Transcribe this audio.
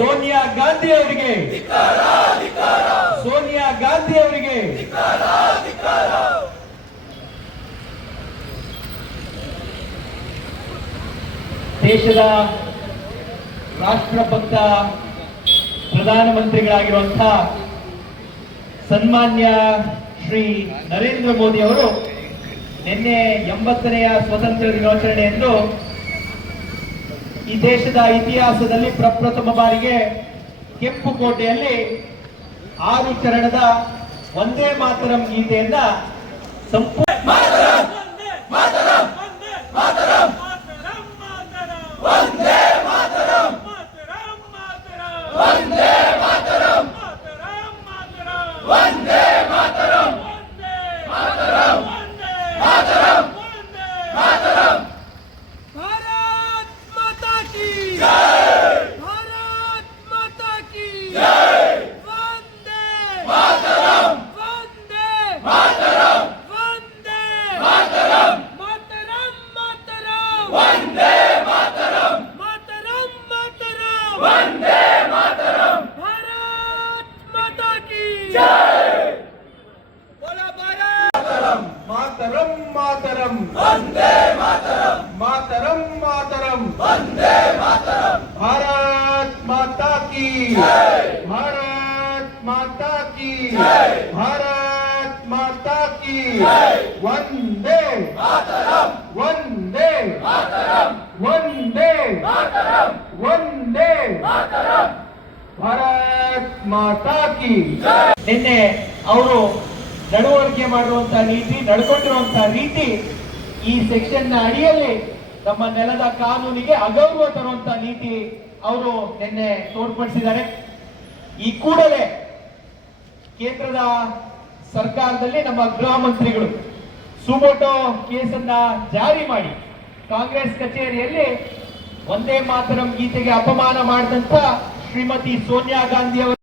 ಸೋನಿಯಾ ಗಾಂಧಿ ಅವರಿಗೆ, ಸೋನಿಯಾ ಗಾಂಧಿ ಅವರಿಗೆ. ದೇಶದ ರಾಷ್ಟ್ರಭಕ್ತ ಪ್ರಧಾನಮಂತ್ರಿಗಳಾಗಿರುವಂತಹ ಸನ್ಮಾನ್ಯ ಶ್ರೀ ನರೇಂದ್ರ ಮೋದಿ ಅವರು ನಿನ್ನೆ 80ನೇ ಸ್ವಾತಂತ್ರ್ಯ ದಿನಾಚರಣೆಯಂದು ಈ ದೇಶದ ಇತಿಹಾಸದಲ್ಲಿ ಪ್ರಪ್ರಥಮ ಬಾರಿಗೆ ಕೆಂಪುಕೋಟೆಯಲ್ಲಿ 6 ಚರಣದ ವಂದೇ ಮಾತರಂ ಗೀತೆಯನ್ನ ಸಂಪೂರ್ಣ मातरम मातरम वंदे मातरम मातरम मातरम वंदे मातरम भारत माता की जय भारत माता की जय भारत माता की जय वंदे मातरम वंदे मातरम वंदे मातरम वंदे मातरम भारत माता की जय. ನಿನ್ನೆ ಅವರು ನಡವಳಿಕೆ ಮಾಡುವಂತಹ ನೀತಿ, ನಡ್ಕೊಂಡಿರುವಂತಹ ರೀತಿ ಈ ಸೆಕ್ಷನ್ ನ ಅಡಿಯಲ್ಲಿ ನಮ್ಮ ನೆಲದ ಕಾನೂನಿಗೆ ಅಗೌರವ ತರುವಂತಹ ನೀತಿ ಅವರು ನಿನ್ನೆ ತೋರ್ಪಡಿಸಿದ್ದಾರೆ. ಈ ಕೂಡಲೇ ಕೇಂದ್ರದ ಸರ್ಕಾರದಲ್ಲಿ ನಮ್ಮ ಗೃಹ ಮಂತ್ರಿಗಳು ಸುಮೋಟೋ ಕೇಸನ್ನ ಜಾರಿ ಮಾಡಿ ಕಾಂಗ್ರೆಸ್ ಕಚೇರಿಯಲ್ಲಿ ವಂದೇ ಮಾತರಂ ಗೀತೆಗೆ ಅಪಮಾನ ಮಾಡಿದಂತ ಶ್ರೀಮತಿ ಸೋನಿಯಾ ಗಾಂಧಿ ಅವರು